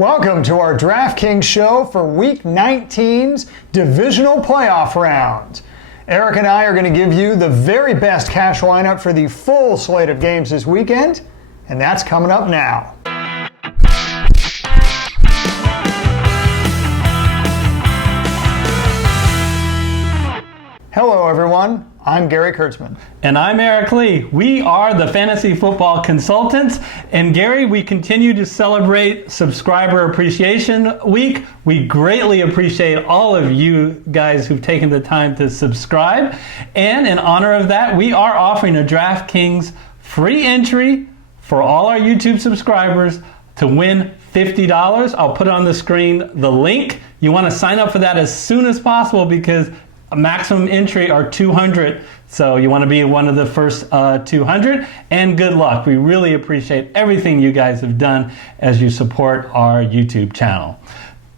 Welcome to our DraftKings show for Week 19's Divisional Playoff round. Eric and I are going to give you the very best cash lineup for the full slate of games this weekend, and that's coming up now. Hello everyone, I'm Gary Kurtzman. And I'm Eric Lee. We are the Fantasy Football Consultants. And Gary, we continue to celebrate Subscriber Appreciation Week. We greatly appreciate all of you guys who've taken the time to subscribe. And in honor of that, we are offering a DraftKings free entry for all our YouTube subscribers to win $50. I'll put on the screen the link. You want to sign up for that as soon as possible because a maximum entry are 200, so you want to be one of the first 200, and good luck. We really appreciate everything you guys have done as you support our YouTube channel.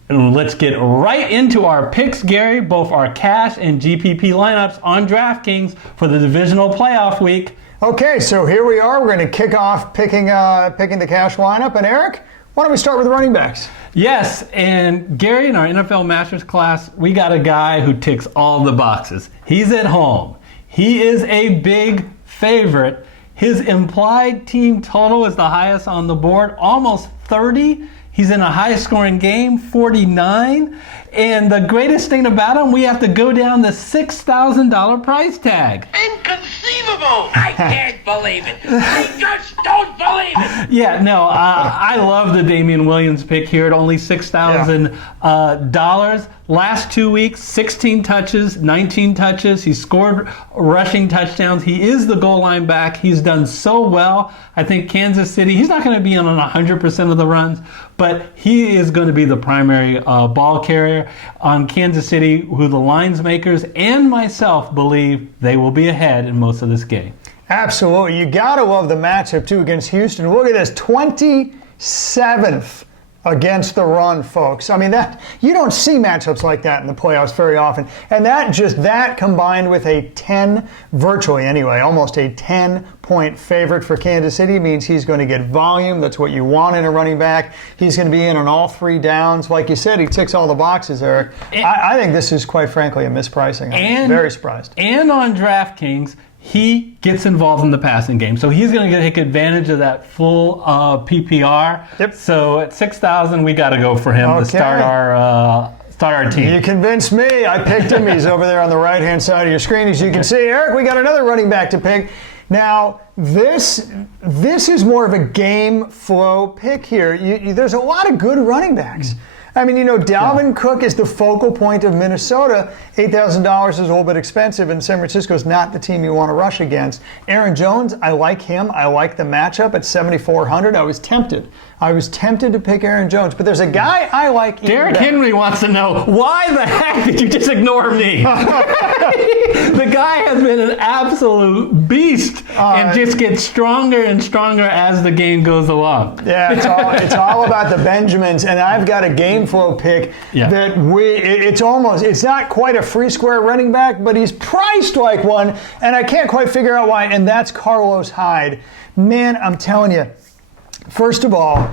And let's get right into our picks, Gary, both our cash and GPP lineups on DraftKings for the Divisional Playoff Week. Okay, so here we are. We're going to kick off picking the cash lineup. And Eric, why don't we start with the running backs? Yes, and Gary, in our NFL Masters Class, we got a guy who ticks all the boxes. He's at home. He is a big favorite. His implied team total is the highest on the board, almost 30. He's in a high-scoring game, 49. And the greatest thing about him, we have to go down the $6,000 price tag. Inconceivable! I can't believe it. I just don't believe it. Yeah, no, I love the Damian Williams pick here at only $6,000. Last 2 weeks, 16 touches, 19 touches. He scored rushing touchdowns. He is the goal line back. He's done so well. I think Kansas City, he's not going to be on 100% of the runs, but he is going to be the primary ball carrier on Kansas City, who the lines makers and myself believe they will be ahead in most of this game. Absolutely. You got to love the matchup, too, against Houston. Look at this, 27th against the run, folks. I mean, that you don't see matchups like that in the playoffs very often. And that combined with a 10, virtually anyway, almost a 10-point favorite for Kansas City means he's going to get volume. That's what you want in a running back. He's going to be in on all three downs. Like you said, he ticks all the boxes, Eric. I think this is, quite frankly, a mispricing. I'm very surprised. And on DraftKings, he gets involved in the passing game. So he's going to take advantage of that full PPR. Yep. So at $6,000, we got to go for him to start our team. You convinced me. I picked him. He's over there on the right-hand side of your screen. As you can see, Eric, we got another running back to pick. Now, this is more of a game flow pick here. There's a lot of good running backs. I mean, Dalvin Cook is the focal point of Minnesota. $8,000 is a little bit expensive, and San Francisco is not the team you want to rush against. Aaron Jones, I like him. I like the matchup at $7,400. I was tempted to pick Aaron Jones, but there's a guy I like. Derrick Henry wants to know, why the heck did you just ignore me? The guy has been an absolute beast and just gets stronger and stronger as the game goes along. Yeah, it's all about the Benjamins, and I've got a game flow pick that it's not quite a free square running back, but he's priced like one, and I can't quite figure out why, and that's Carlos Hyde. Man, I'm telling you, first of all,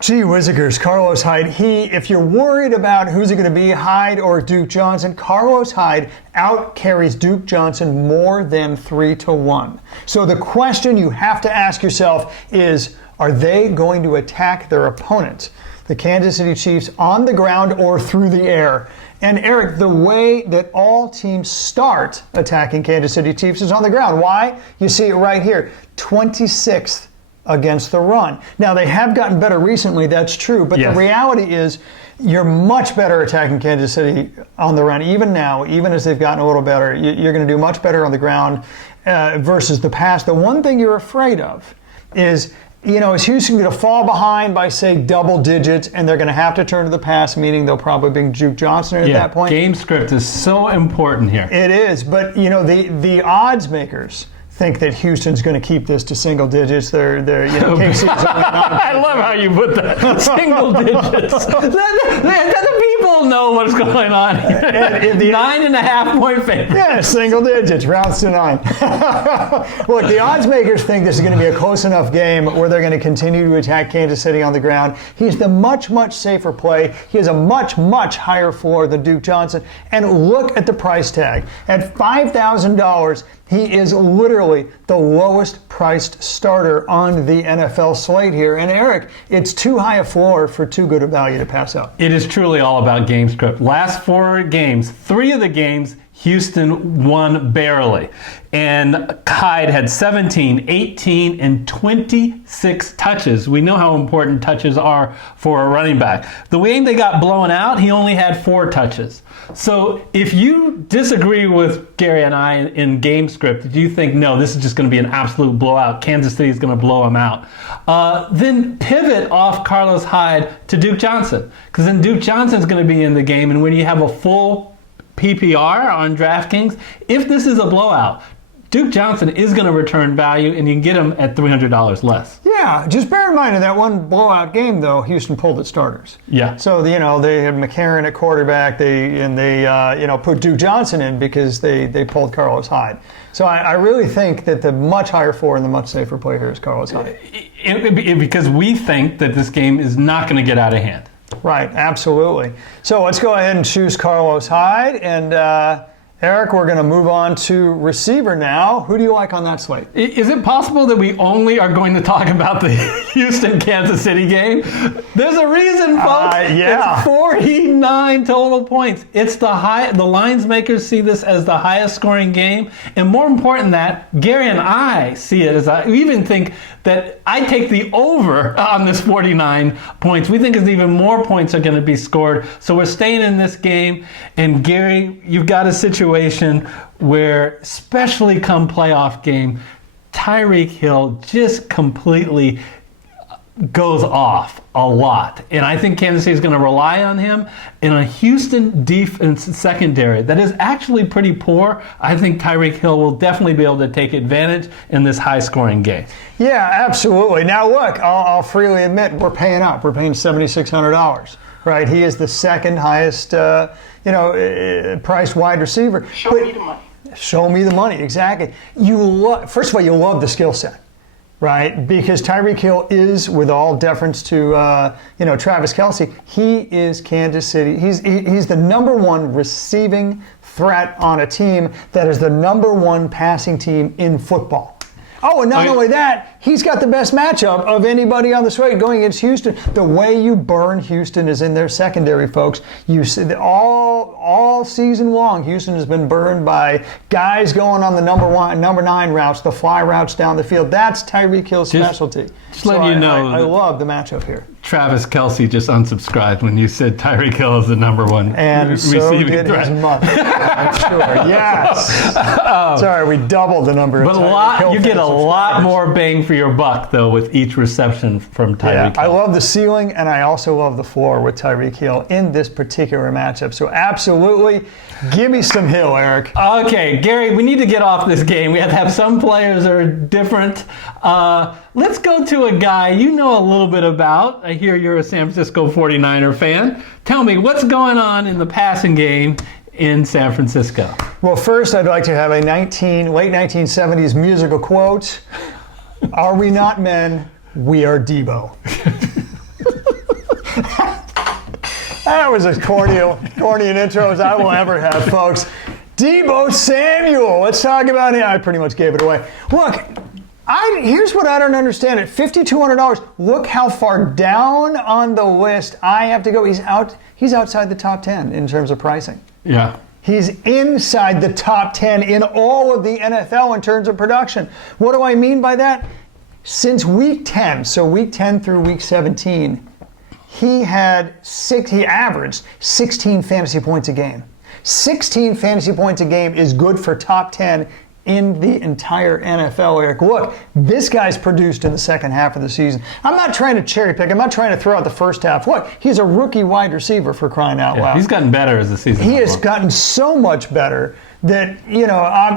gee whizzikers, Carlos Hyde. If you're worried about who's it going to be, Hyde or Duke Johnson, Carlos Hyde out-carries Duke Johnson more than 3-1. So the question you have to ask yourself is, are they going to attack their opponent, the Kansas City Chiefs, on the ground or through the air? And Eric, the way that all teams start attacking Kansas City Chiefs is on the ground. Why? You see it right here, 26th against the run. Now, they have gotten better recently, that's true, but the reality is you're much better attacking Kansas City on the run, even now, even as they've gotten a little better. You're going to do much better on the ground versus the pass. The one thing you're afraid of is, is Houston going to fall behind by, say, double digits, and they're going to have to turn to the pass, meaning they'll probably bring Duke Johnson in at that point? Game script is so important here. It is, but, the odds makers think that Houston's going to keep this to single digits. They're KC's only I love how you put that. Single digits. The people know what's going on here. 9.5 point favorite. Yeah, single digits, rounds to 9. Look, the odds makers think this is going to be a close enough game where they're going to continue to attack Kansas City on the ground. He's the much, much safer play. He has a much, much higher floor than Duke Johnson. And look at the price tag. At $5,000, he is literally the lowest priced starter on the NFL slate here. And Eric, it's too high a floor for too good a value to pass up. It is truly all about game script. Last 4 games, 3 of the games, Houston won barely. And Hyde had 17, 18, and 26 touches. We know how important touches are for a running back. The way they got blown out, he only had 4 touches. So if you disagree with Gary and I in game script, if you think, no, this is just going to be an absolute blowout, Kansas City is going to blow him out, then pivot off Carlos Hyde to Duke Johnson. Because then Duke Johnson is going to be in the game. And when you have a full PPR on DraftKings, if this is a blowout, Duke Johnson is going to return value, and you can get him at $300 less. Yeah, just bear in mind in that one blowout game, though, Houston pulled its starters. Yeah. So they had McCarron at quarterback. They put Duke Johnson in because they pulled Carlos Hyde. So I really think that the much higher floor and the much safer play here is Carlos Hyde. Because we think that this game is not going to get out of hand. Right, absolutely. So let's go ahead and choose Carlos Hyde. And Eric, we're going to move on to receiver now. Who do you like on that slate? Is it possible that we only are going to talk about the Houston-Kansas City game? There's a reason, folks. Yeah. It's 49 total points. It's the lines makers see this as the highest scoring game. And more important than that, Gary and I see it as we even think that I take the over on this 49 points. We think even more points are going to be scored. So we're staying in this game. And Gary, you've got a situation where, especially come playoff game, Tyreek Hill just completely goes off a lot. And I think Kansas City is going to rely on him. In a Houston defense secondary that is actually pretty poor, I think Tyreek Hill will definitely be able to take advantage in this high-scoring game. Yeah, absolutely. Now, look, I'll freely admit we're paying up. We're paying $7,600. Right? He is the second highest, priced wide receiver. Show me the money. Show me the money, exactly. First of all, you love the skill set. Right, because Tyreek Hill is, with all deference to Travis Kelce, he is Kansas City. He's the number 1 receiving threat on a team that is the number 1 passing team in football. Oh, and not only that, he's got the best matchup of anybody on the slate going against Houston. The way you burn Houston is in their secondary, folks. You see all season long, Houston has been burned by guys going on the number 9 routes, the fly routes down the field. That's Tyreek Hill's specialty. Just letting you know, I love the matchup here. Travis Kelce just unsubscribed when you said Tyreek Hill is the number 1 and receiving so did threat. His mother, I'm sure. Yes. Sorry, we doubled the number. But you get a lot more bang for your buck, though, with each reception from Tyreek Hill. I love the ceiling, and I also love the floor with Tyreek Hill in this particular matchup. So absolutely, give me some Hill, Eric. Okay, Gary, we need to get off this game. We have to have some players that are different. Let's go to a guy you know a little bit about. I hear you're a San Francisco 49er fan. Tell me, what's going on in the passing game in San Francisco? Well, first, I'd like to have a late 1970s musical quote. Are we not men? We are Debo. That was as corny an intro as I will ever have, folks. Debo Samuel. Let's talk about him. I pretty much gave it away. Look, here's what I don't understand. At $5,200, look how far down on the list I have to go. He's outside the top 10 in terms of pricing. Yeah. He's inside the top 10 in all of the NFL in terms of production. What do I mean by that? Since week 10, so week 10 through week 17, he averaged 16 fantasy points a game. 16 fantasy points a game is good for top 10 in the entire NFL, Eric. Look, this guy's produced in the second half of the season. I'm not trying to cherry pick. I'm not trying to throw out the first half. Look, he's a rookie wide receiver, for crying out loud. He's gotten better as the season He has gotten so much better that,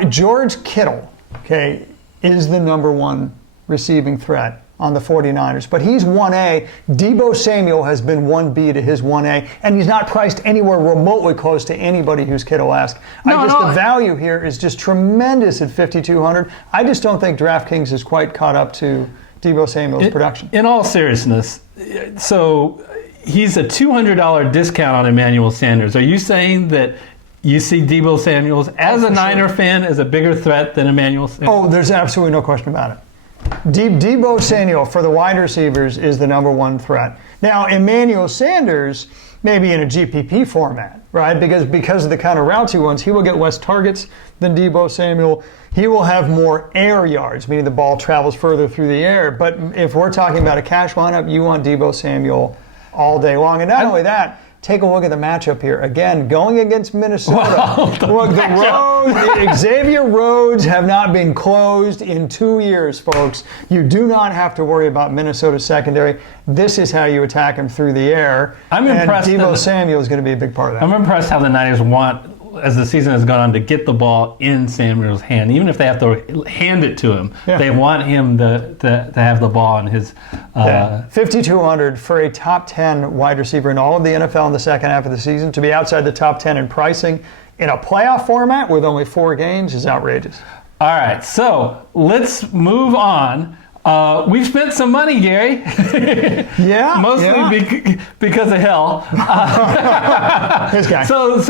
George Kittle, okay, is the number one receiving threat on the 49ers. But he's 1A. Deebo Samuel has been 1B to his 1A, and he's not priced anywhere remotely close to anybody who's Kittle-esque. The value here is just tremendous at 5,200. I just don't think DraftKings is quite caught up to Deebo Samuel's production. In all seriousness, so he's a $200 discount on Emmanuel Sanders. Are you saying that you see Deebo Samuel as a Niner fan as a bigger threat than Emmanuel Sanders? Oh, there's absolutely no question about it. Deebo Samuel for the wide receivers is the number one threat. Now, Emmanuel Sanders, maybe in a GPP format, right? Because of the kind of routes he runs, he will get less targets than Deebo Samuel. He will have more air yards, meaning the ball travels further through the air. But if we're talking about a cash lineup, you want Deebo Samuel all day long. And not only that, take a look at the matchup here. Again, going against Minnesota. Wow, Xavier Rhodes have not been closed in 2 years, folks. You do not have to worry about Minnesota's secondary. This is how you attack him through the air. I'm impressed. And Deebo Samuel is going to be a big part of that. I'm impressed how the Niners want, as the season has gone on, to get the ball in Samuel's hand. Even if they have to hand it to him, they want him to have the ball in his... 5,200 for a top 10 wide receiver in all of the NFL in the second half of the season. To be outside the top 10 in pricing in a playoff format with only 4 games is outrageous. All right, so let's move on. We've spent some money, Gary. Mostly because of hell. This guy. So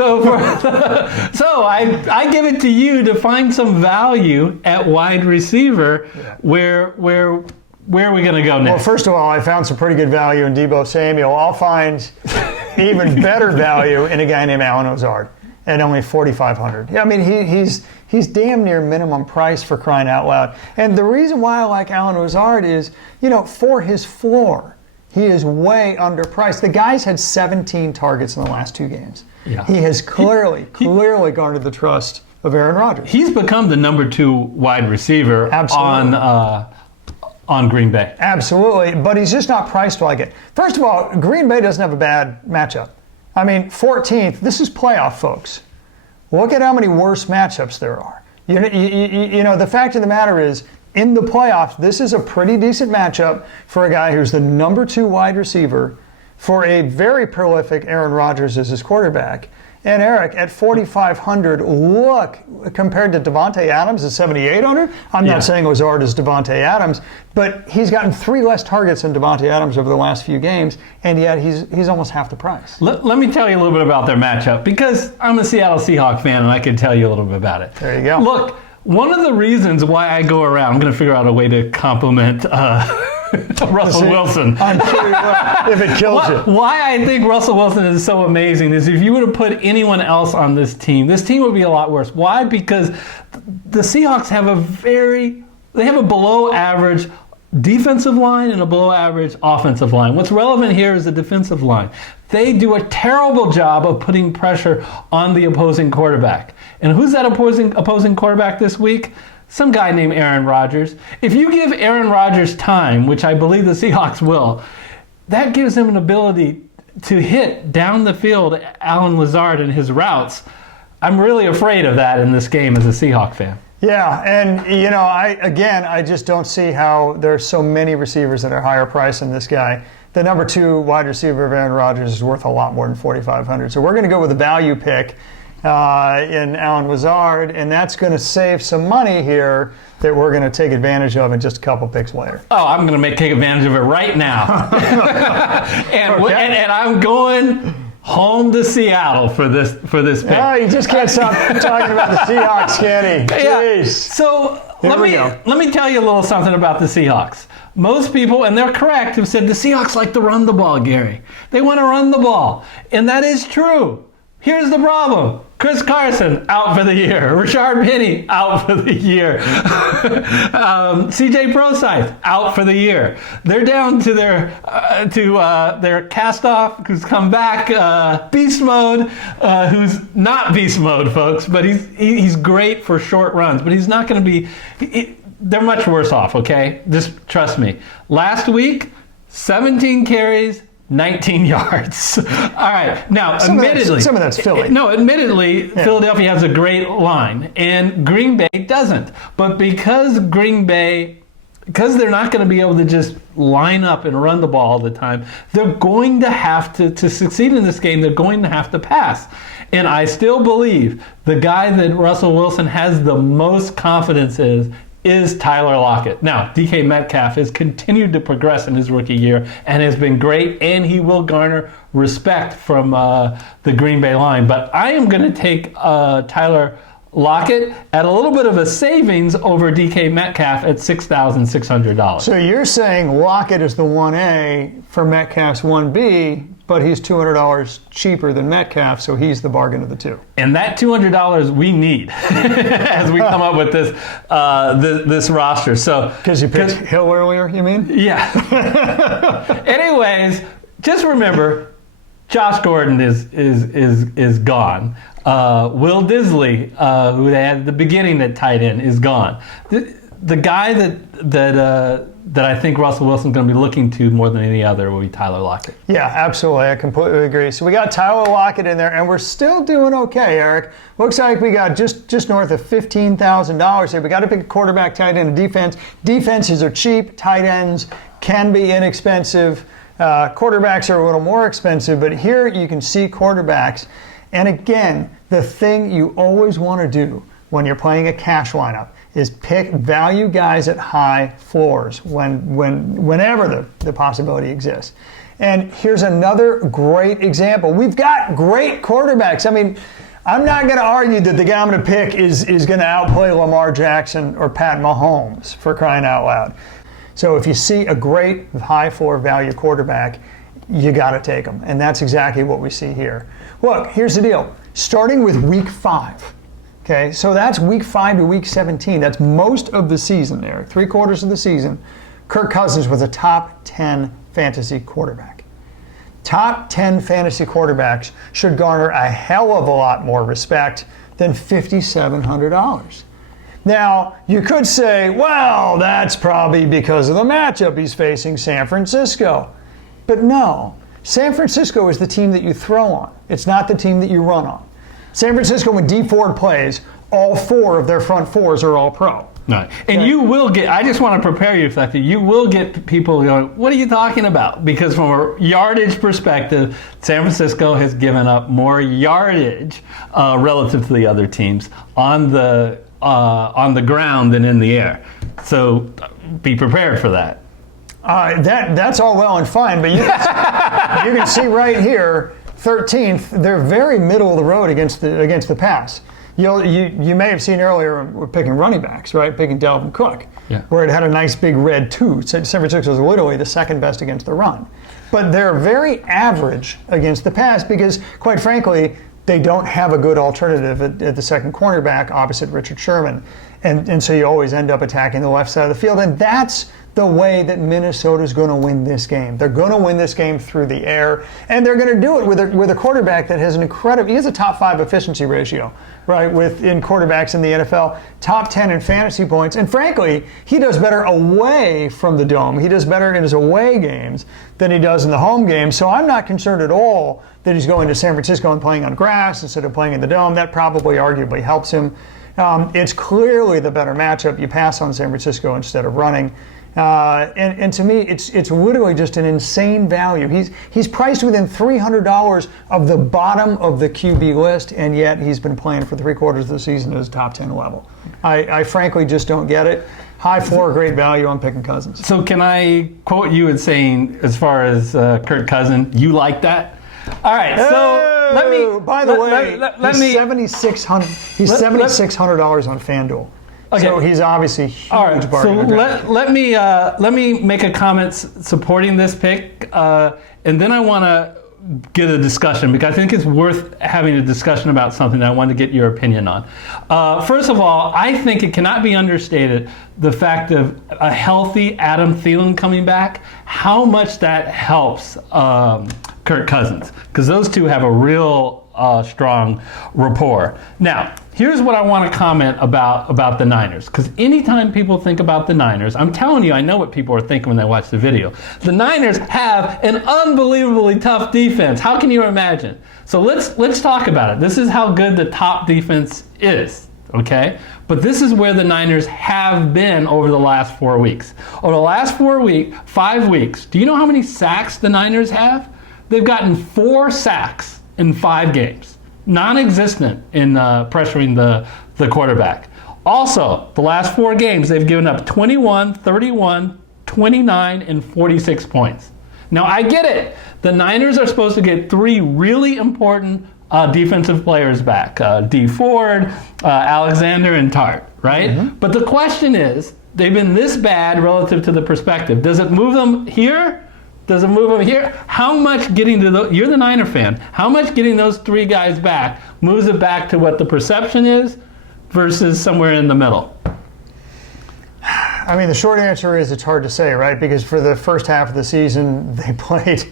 I give it to you to find some value at wide receiver. Where are we going to go next? Well, first of all, I found some pretty good value in Deebo Samuel. I'll find even better value in a guy named Allen Ozard at only 4,500. I mean, he's damn near minimum price, for crying out loud. And the reason why I like Allen Ozard is, for his floor, he is way underpriced. The guy's had 17 targets in the last 2 games. Yeah. He has clearly garnered the trust of Aaron Rodgers. He's become the number 2 wide receiver on Green Bay. Absolutely, but he's just not priced like it. First of all, Green Bay doesn't have a bad matchup. I mean, 14th, this is playoff, folks. Look at how many worse matchups there are. The fact of the matter is, in the playoffs, this is a pretty decent matchup for a guy who's the number 2 wide receiver for a very prolific Aaron Rodgers as his quarterback. And Eric, at 4,500, look, compared to Devontae Adams at 7,800, I'm not saying Ozard is Devontae Adams, but he's gotten 3 less targets than Devontae Adams over the last few games, and yet he's almost half the price. Let me tell you a little bit about their matchup, because I'm a Seattle Seahawks fan, and I can tell you a little bit about it. There you go. Look, one of the reasons why I go around, I'm going to figure out a way to compliment Russell Wilson. I'm sure you will, if it kills you. Why I think Russell Wilson is so amazing is if you were to put anyone else on this team would be a lot worse. Why? Because the Seahawks have a below average defensive line and a below average offensive line. What's relevant here is the defensive line. They do a terrible job of putting pressure on the opposing quarterback. And who's that opposing quarterback this week? Some guy named Aaron Rodgers. If you give Aaron Rodgers time, which I believe the Seahawks will, that gives him an ability to hit down the field Allen Lazard and his routes. I'm really afraid of that in this game as a Seahawk fan. Yeah, and I just don't see how there's so many receivers that are higher priced than this guy. The number 2 wide receiver of Aaron Rodgers is worth a lot more than 4,500. So we're going to go with a value pick in Allen Lazard, and that's going to save some money here that we're going to take advantage of in just a couple picks later. Oh, I'm going to take advantage of it right now. and I'm going home to Seattle for this pick. Oh, you just can't stop talking about the Seahawks, can he? Jeez. Yeah. So let me tell you a little something about the Seahawks. Most people, and they're correct, have said the Seahawks like to run the ball, Gary. They want to run the ball. And that is true. Here's the problem. Chris Carson, out for the year. Rashard Penny, out for the year. CJ Prosise, out for the year. They're down to their cast-off, who's come back, beast mode, who's not beast mode, folks, but he's great for short runs, but he's not going to be... They're much worse off, okay? Just trust me. Last week, 17 carries, 19 yards. All right. Now, Some admittedly, of that's Philly. No, admittedly, Philadelphia has a great line, and Green Bay doesn't. But because they're not going to be able to just line up and run the ball all the time, they're going to have to succeed in this game, they're going to have to pass. And I still believe the guy that Russell Wilson has the most confidence is Tyler Lockett. Now, DK Metcalf has continued to progress in his rookie year and has been great, and he will garner respect from the Green Bay line. But I am going to take Tyler Lockett at a little bit of a savings over DK Metcalf at $6,600. So you're saying Lockett is the 1A for Metcalf's 1B, but he's $200 cheaper than Metcalf, so he's the bargain of the two. And that $200 we need as we come up with this roster. So because you picked Hill earlier, you mean? Yeah. Anyways, just remember, Josh Gordon is gone. Will Disley, who they had at the beginning at tight end, is gone. The guy that I think Russell Wilson's going to be looking to more than any other will be Tyler Lockett. Yeah, absolutely. I completely agree. So we got Tyler Lockett in there, and we're still doing okay, Eric. Looks like we got just north of $15,000 here. We got to pick a quarterback, tight end, and defense. Defenses are cheap. Tight ends can be inexpensive. Quarterbacks are a little more expensive, but here you can see quarterbacks. And again, the thing you always want to do when you're playing a cash lineup is pick value guys at high floors whenever the possibility exists. And here's another great example. We've got great quarterbacks. I mean, I'm not going to argue that the guy I'm going to pick is going to outplay Lamar Jackson or Pat Mahomes, for crying out loud. So if you see a great high floor value quarterback, you got to take them. And that's exactly what we see here. Look, here's the deal. Starting with week 5. Okay, so that's week 5 to week 17. That's most of the season there, 3/4 of the season. Kirk Cousins was a top 10 fantasy quarterback. Top 10 fantasy quarterbacks should garner a hell of a lot more respect than $5,700. Now, you could say, well, that's probably because of the matchup he's facing, San Francisco. But no, San Francisco is the team that you throw on. It's not the team that you run on. San Francisco, when D Ford plays, all 4 of their front 4s are all pro. Right. And you will get, I just want to prepare you for that, you will get people going, what are you talking about? Because from a yardage perspective, San Francisco has given up more yardage relative to the other teams on the ground than in the air. So be prepared for that. That's all well and fine, but you can see right here, 13th, they're very middle of the road against the pass. You may have seen earlier we're picking running backs, right? Picking Dalvin Cook, where it had a nice big red 2. San Francisco was literally the second best against the run. But they're very average against the pass because, quite frankly, they don't have a good alternative at the second cornerback opposite Richard Sherman. And so you always end up attacking the left side of the field. And that's the way that Minnesota's going to win this game. They're going to win this game through the air, and they're going to do it with a quarterback that has an incredible. He has a top 5 efficiency ratio, right? In quarterbacks in the NFL, top 10 in fantasy points, and frankly, he does better away from the dome. He does better in his away games than he does in the home games. So I'm not concerned at all that he's going to San Francisco and playing on grass instead of playing in the dome. That probably arguably helps him. It's clearly the better matchup. You pass on San Francisco instead of running. And to me, it's literally just an insane value. He's priced within $300 of the bottom of the QB list, and yet he's been playing for 3/4 of the season at his top 10 level. I frankly just don't get it. High floor, great value. I'm picking Cousins. So can I quote you as saying, as far as Kirk Cousins, you like that? All right, so let me. By the way, he's $7,600. He's $7,600 on FanDuel. Okay. So he's obviously a huge bargain. So let me make a comment supporting this pick, and then I want to get a discussion because I think it's worth having a discussion about something that I want to get your opinion on. First of all, I think it cannot be understated the fact of a healthy Adam Thielen coming back, how much that helps Kirk Cousins, because those two have a real strong rapport. Now, here's what I want to comment about the Niners, because anytime people think about the Niners, I'm telling you, I know what people are thinking when they watch the video. The Niners have an unbelievably tough defense. How can you imagine? So let's talk about it. This is how good the top defense is, okay? But this is where the Niners have been over the last 4 weeks. Over the last 5 weeks, do you know how many sacks the Niners have? They've gotten 4 sacks in 5 games. Non-existent in pressuring the quarterback. Also, the last 4 games, they've given up 21, 31, 29, and 46 points. Now, I get it. The Niners are supposed to get 3 really important defensive players back. D. Ford, Alexander, and Tart, right? Mm-hmm. But the question is, they've been this bad relative to the perspective. Does it move them here? Does it move them here? How much getting to you're the Niner fan, how much getting those 3 guys back moves it back to what the perception is versus somewhere in the middle? I mean, the short answer is it's hard to say, right? Because for the first half of the season, they played,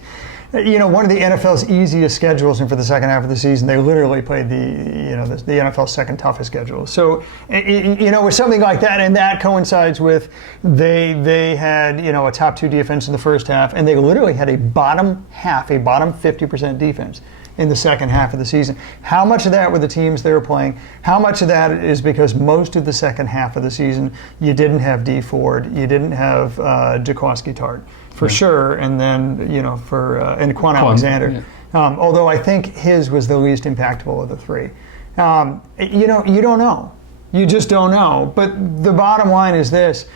one of the NFL's easiest schedules, and for the second half of the season, they literally played the NFL's second toughest schedule. So, with something like that, and that coincides with they had, a top 2 defense in the first half, and they literally had a bottom 50% defense in the second half of the season. How much of that were the teams they were playing? How much of that is because most of the second half of the season, you didn't have D. Ford, you didn't have Jaquiski Tart, for sure, and then, and Quan Alexander. Yeah. Although I think his was the least impactful of the 3. You don't know. You just don't know. But the bottom line is this.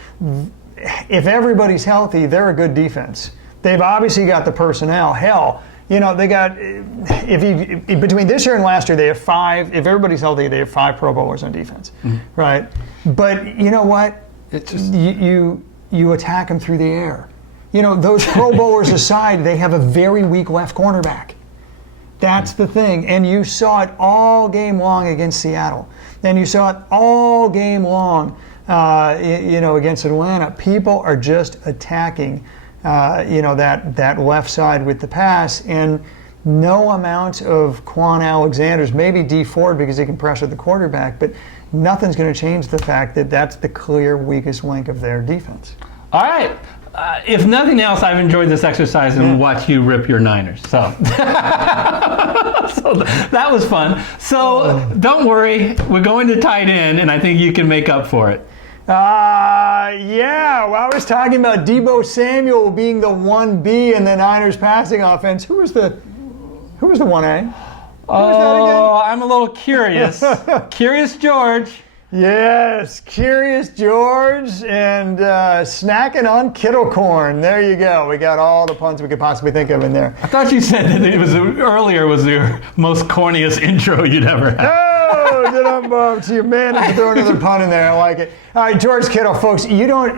If everybody's healthy, they're a good defense. They've obviously got the personnel. Hell, they got, between this year and last year, they have 5, if everybody's healthy, they have 5 Pro Bowlers on defense, right? But you know what? It's just, you attack them through the air. Those Pro Bowlers aside, they have a very weak left cornerback. That's the thing. And you saw it all game long against Seattle. And you saw it all game long, against Atlanta. People are just attacking that left side with the pass, and no amount of Quan Alexander's, maybe D. Ford because he can pressure the quarterback, but nothing's going to change the fact that that's the clear weakest link of their defense. All right. If nothing else, I've enjoyed this exercise and watch you rip your Niners. So, so that was fun. So don't worry, we're going to tight end, and I think you can make up for it. Well, I was talking about Deebo Samuel being the 1B in the Niners passing offense. Who was the 1A? Oh, I'm a little curious. Curious George. Yes, Curious George and snacking on Kittle corn. There you go. We got all the puns we could possibly think of in there. I thought you said that it was earlier was your most corniest intro you'd ever had. Oh, you managed to throw another pun in there. I like it. All right, George Kittle, folks. You don't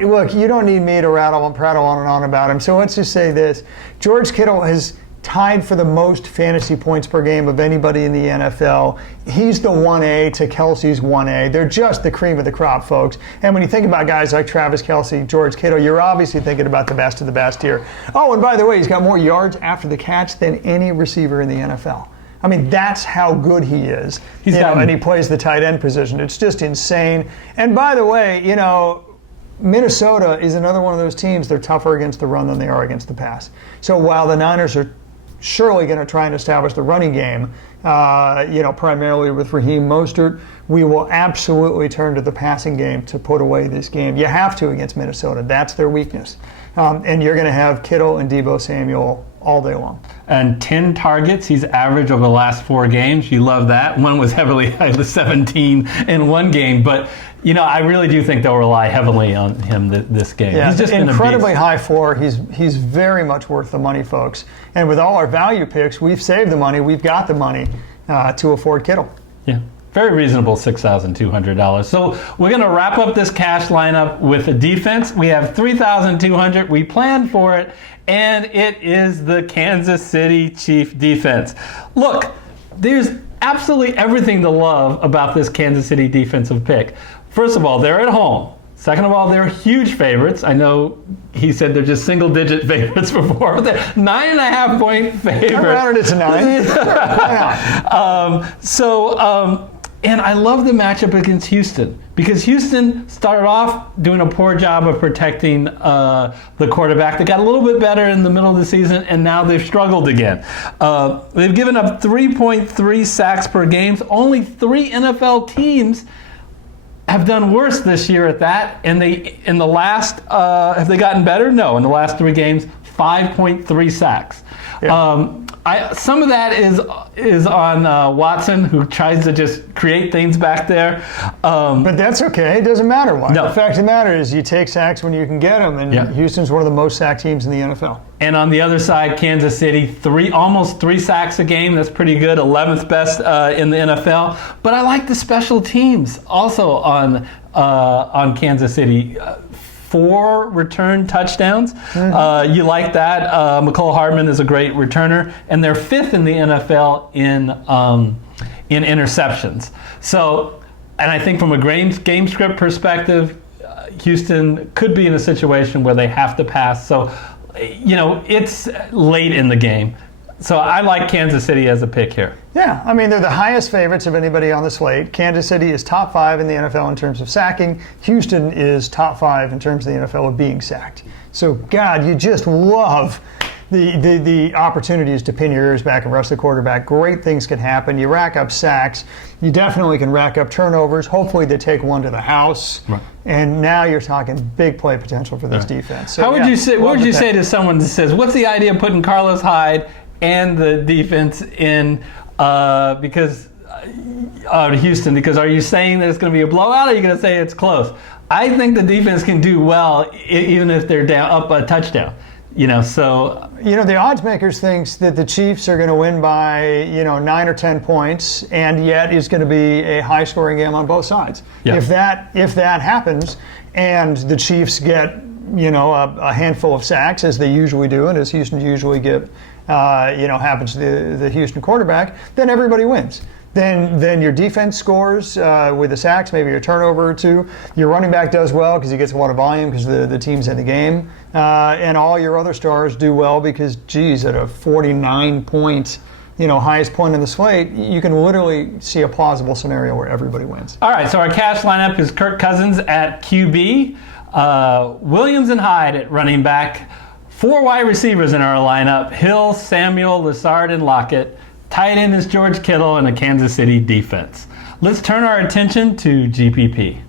need me to prattle on and on about him. So let's just say this: George Kittle has tied for the most fantasy points per game of anybody in the NFL. He's the 1A to Kelsey's 1A. They're just the cream of the crop, folks. And when you think about guys like Travis Kelce, George Kittle, you're obviously thinking about the best of the best here. Oh, and by the way, he's got more yards after the catch than any receiver in the NFL. I mean, that's how good he is. And he plays the tight end position. It's just insane. And by the way, Minnesota is another one of those teams. They're tougher against the run than they are against the pass. So while the Niners are surely going to try and establish the running game, primarily with Raheem Mostert, we will absolutely turn to the passing game to put away this game. You have to against Minnesota. That's their weakness. And you're going to have Kittle and Deebo Samuel all day long. And 10 targets he's averaged over the last 4 games. You love that. One was heavily 17 in one game. But, I really do think they'll rely heavily on him this game. Yeah, he's just incredibly high floor. He's very much worth the money, folks. And with all our value picks, we've saved the money. We've got the money to afford Kittle. Yeah. Very reasonable, $6,200. So we're going to wrap up this cash lineup with a defense. We have $3,200. We planned for it, and it is the Kansas City Chiefs defense. Look, there's absolutely everything to love about this Kansas City defensive pick. First of all, they're at home. Second of all, they're huge favorites. I know he said they're just single-digit favorites before, but they're 9.5-point favorites. I rounded it to 9. And I love the matchup against Houston because Houston started off doing a poor job of protecting the quarterback. They got a little bit better in the middle of the season, and now they've struggled again. They've given up 3.3 sacks per game. Only 3 NFL teams have done worse this year at that. And they, in the last, have they gotten better? No. In the last 3 games, 5.3 sacks. Yeah. Some of that is on Watson, who tries to just create things back there. But that's okay. It doesn't matter why. No. The fact of the matter is you take sacks when you can get them, and Houston's one of the most sacked teams in the NFL. And on the other side, Kansas City, almost 3 sacks a game. That's pretty good. 11th best in the NFL. But I like the special teams also on Kansas City. 4 return touchdowns. Mm-hmm. You like that. McCole Hardman is a great returner, and they're 5th in the NFL in interceptions. So, and I think from a game script perspective, Houston could be in a situation where they have to pass. So, it's late in the game. So I like Kansas City as a pick here. Yeah, I mean, they're the highest favorites of anybody on the slate. Kansas City is top 5 in the NFL in terms of sacking. Houston is top 5 in terms of the NFL of being sacked. So, God, you just love the opportunities to pin your ears back and rush the quarterback. Great things can happen. You rack up sacks. You definitely can rack up turnovers. Hopefully they take one to the house. Right. And now you're talking big play potential for this defense. So, what would you say to someone that says, what's the idea of putting Carlos Hyde and the defense in because Houston? Because are you saying that it's going to be a blowout, or are you going to say it's close? I think the defense can do well even if they're down up a touchdown. The odds makers thinks that the Chiefs are going to win by 9 or 10 points, and yet it's going to be a high scoring game on both sides. Yeah. If that happens, and the Chiefs get a handful of sacks as they usually do, and as Houston usually get. Happens to the Houston quarterback, then everybody wins. Then your defense scores with the sacks, maybe a turnover or 2. Your running back does well because he gets a lot of volume because the team's in the game. And all your other stars do well because, at a 49-point, highest point in the slate, you can literally see a plausible scenario where everybody wins. All right, so our cash lineup is Kirk Cousins at QB, Williams and Hyde at running back, 4 wide receivers in our lineup: Hill, Samuel, Lazard, and Lockett. Tight end is George Kittle, and a Kansas City defense. Let's turn our attention to GPP.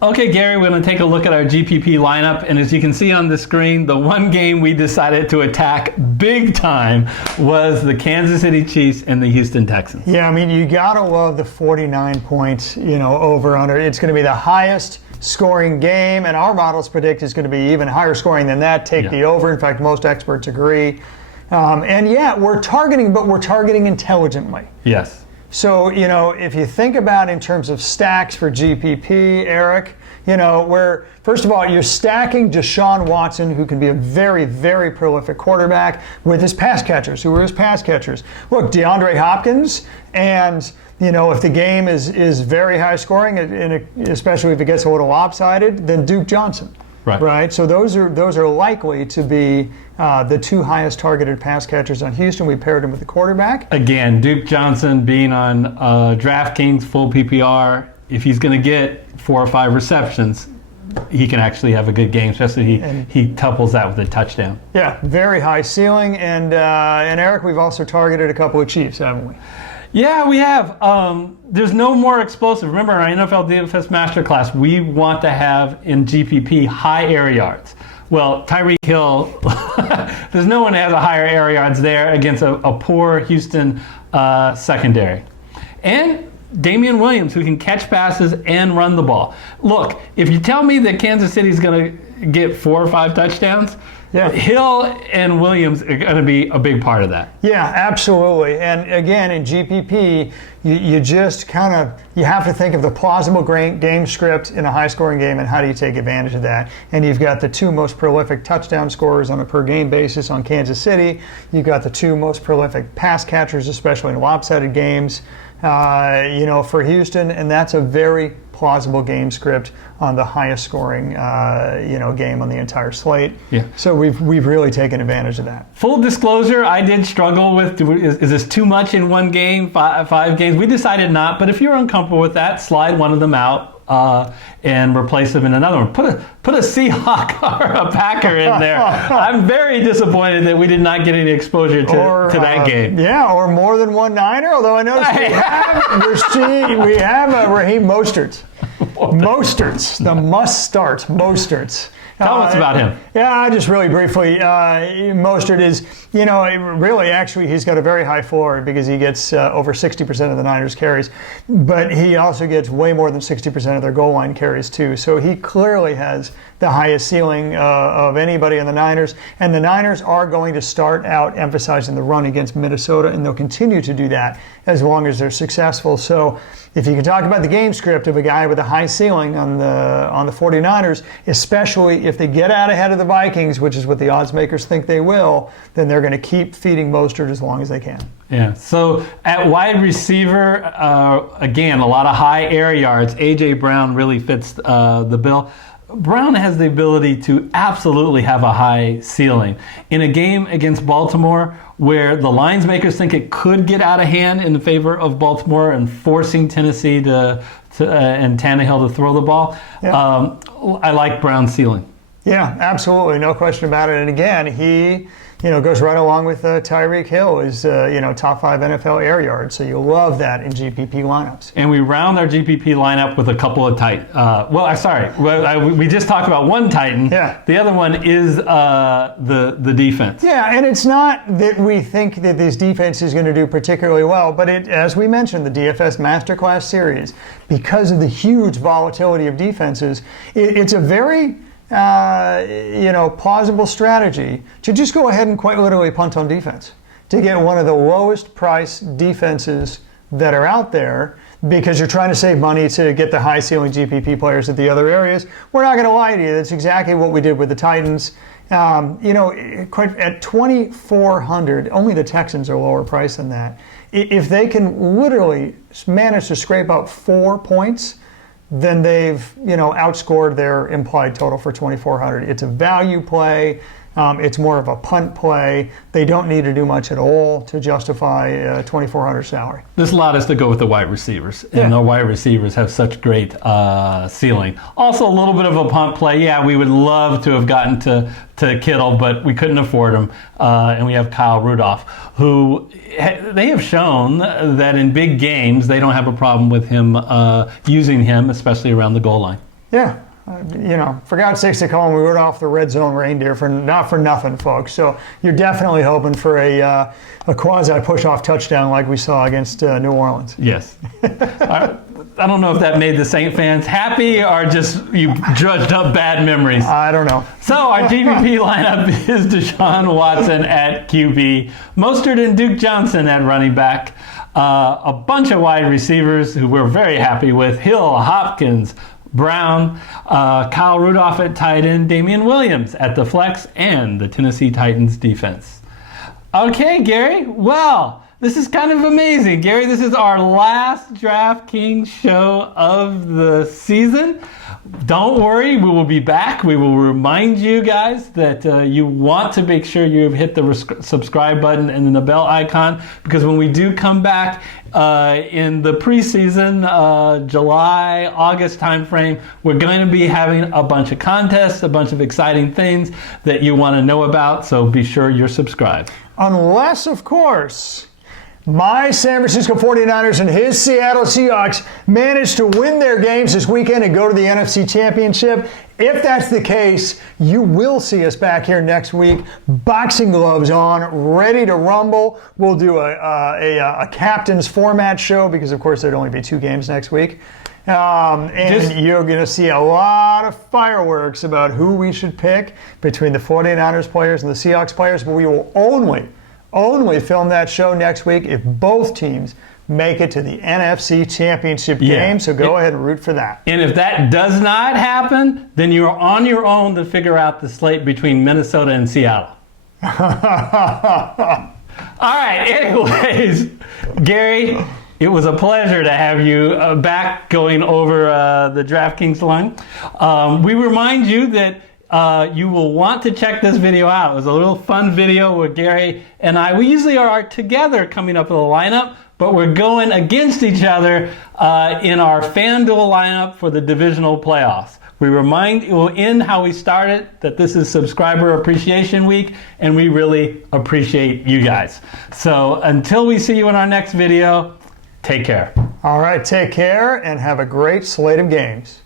Okay, Gary, we're going to take a look at our GPP lineup, and as you can see on the screen, the one game we decided to attack big time was the Kansas City Chiefs and the Houston Texans. Yeah, I mean, you got to love the 49 points, over-under. It's going to be the highest scoring game, and our models predict it's going to be even higher scoring than that. Take the over. In fact, most experts agree. We're targeting intelligently. Yes. So, if you think about in terms of stacks for GPP, Eric, where, first of all, you're stacking Deshaun Watson, who can be a very, very prolific quarterback, with his pass catchers. Who are his pass catchers? Look, DeAndre Hopkins, and if the game is very high scoring, and especially if it gets a little lopsided, then Duke Johnson. Right. So those are likely to be the 2 highest targeted pass catchers on Houston. We paired him with the quarterback. Again, Duke Johnson being on DraftKings full PPR, if he's going to get 4 or 5 receptions, he can actually have a good game, especially he tuples that with a touchdown. Yeah, very high ceiling. And Eric, we've also targeted a couple of Chiefs, haven't we? Yeah, we have. There's no more explosive. Remember, our NFL DFS Master Class, we want to have in GPP high air yards. Well, Tyreek Hill, there's no one that has a higher air yards there against a poor Houston secondary. And Damian Williams, who can catch passes and run the ball. Look, if you tell me that Kansas City's going to get 4 or 5 touchdowns, Hill and Williams are going to be a big part of that. Yeah, absolutely. And again, in GPP, you just you have to think of the plausible game script in a high-scoring game, and how do you take advantage of that? And you've got the 2 most prolific touchdown scorers on a per-game basis on Kansas City. You've got the 2 most prolific pass catchers, especially in lopsided games. for Houston, and that's a very plausible game script on the highest scoring, game on the entire slate. Yeah. So we've really taken advantage of that. Full disclosure, I did struggle with, is this too much in one game, five games? We decided not, but if you're uncomfortable with that, slide one of them out and replace them in another one. Put a Seahawk or a Packer in there. I'm very disappointed that we did not get any exposure to that game. Yeah, or more than one Niner, although I noticed we have Raheem Mostert's. Mostert's, the must-start Mostert's. Tell us about him. Yeah, just really briefly, Mostert is, really actually he's got a very high floor because he gets over 60% of the Niners carries, but he also gets way more than 60% of their goal line carries too. So he clearly has the highest ceiling of anybody in the Niners, and the Niners are going to start out emphasizing the run against Minnesota, and they'll continue to do that as long as they're successful. So if you can talk about the game script of a guy with a high ceiling on the 49ers, especially if they get out ahead of the Vikings, which is what the odds makers think they will, then they're going to keep feeding Mostert as long as they can. Yeah, so at wide receiver, again, a lot of high air yards. A.J. Brown really fits the bill. Brown has the ability to absolutely have a high ceiling. In a game against Baltimore where the lines makers think it could get out of hand in favor of Baltimore and forcing Tennessee and Tannehill to throw the ball, yeah. I like Brown's ceiling. Yeah, absolutely. No question about it. And again, he goes right along with Tyreek Hill as, top 5 NFL air yards. So you'll love that in GPP lineups. And we round our GPP lineup with a couple of we just talked about one Titan. Yeah. The other one is the defense. Yeah, and it's not that we think that this defense is going to do particularly well, but as we mentioned, the DFS Master Class series, because of the huge volatility of defenses, it's a very plausible strategy to just go ahead and quite literally punt on defense, to get one of the lowest price defenses that are out there because you're trying to save money to get the high ceiling GPP players at the other areas. We're not going to lie to you. That's exactly what we did with the Titans. At 2,400, only the Texans are lower priced than that. If they can literally manage to scrape up 4 points, then they've outscored their implied total for 2,400. It's a value play. It's more of a punt play. They don't need to do much at all to justify a 2,400 salary. This allowed us to go with the wide receivers, and the wide receivers have such great ceiling. Also, a little bit of a punt play. Yeah, we would love to have gotten to Kittle, but we couldn't afford him. And we have Kyle Rudolph, who they have shown that in big games they don't have a problem with him using him, especially around the goal line. Yeah. For God's sakes, they call him Rudolph the Red Zone Reindeer not for nothing, folks. So you're definitely hoping for a quasi push-off touchdown like we saw against New Orleans. Yes. I don't know if that made the Saint fans happy or just you drudged up bad memories. I don't know. So our GPP lineup is Deshaun Watson at QB, Mostert and Duke Johnson at running back, a bunch of wide receivers who we're very happy with, Hill, Hopkins, Brown, Kyle Rudolph at tight end, Damian Williams at the flex, and the Tennessee Titans defense. Okay, Gary. Well, this is kind of amazing. Gary, this is our last DraftKings show of the season. Don't worry, we will be back. We will remind you guys that you want to make sure you hit the subscribe button and then the bell icon, because when we do come back in the preseason, July, August timeframe, we're going to be having a bunch of contests, a bunch of exciting things that you want to know about, so be sure you're subscribed. Unless, of course, my San Francisco 49ers and his Seattle Seahawks managed to win their games this weekend and go to the NFC Championship. If that's the case, you will see us back here next week, boxing gloves on, ready to rumble. We'll do a captain's format show because, of course, there'd only be 2 games next week. You're going to see a lot of fireworks about who we should pick between the 49ers players and the Seahawks players, but we will only film that show next week if both teams make it to the NFC Championship game, so go ahead and root for that. And if that does not happen, then you're on your own to figure out the slate between Minnesota and Seattle. All right, anyways, Gary, It was a pleasure to have you back going over the DraftKings line. We remind you that you will want to check this video out. It was a little fun video where Gary and I, we usually are together coming up with a lineup, but we're going against each other in our FanDuel lineup for the Divisional Playoffs. We remind you in how we started that this is Subscriber Appreciation Week, and we really appreciate you guys. So until we see you in our next video, take care. All right, take care and have a great slate of games.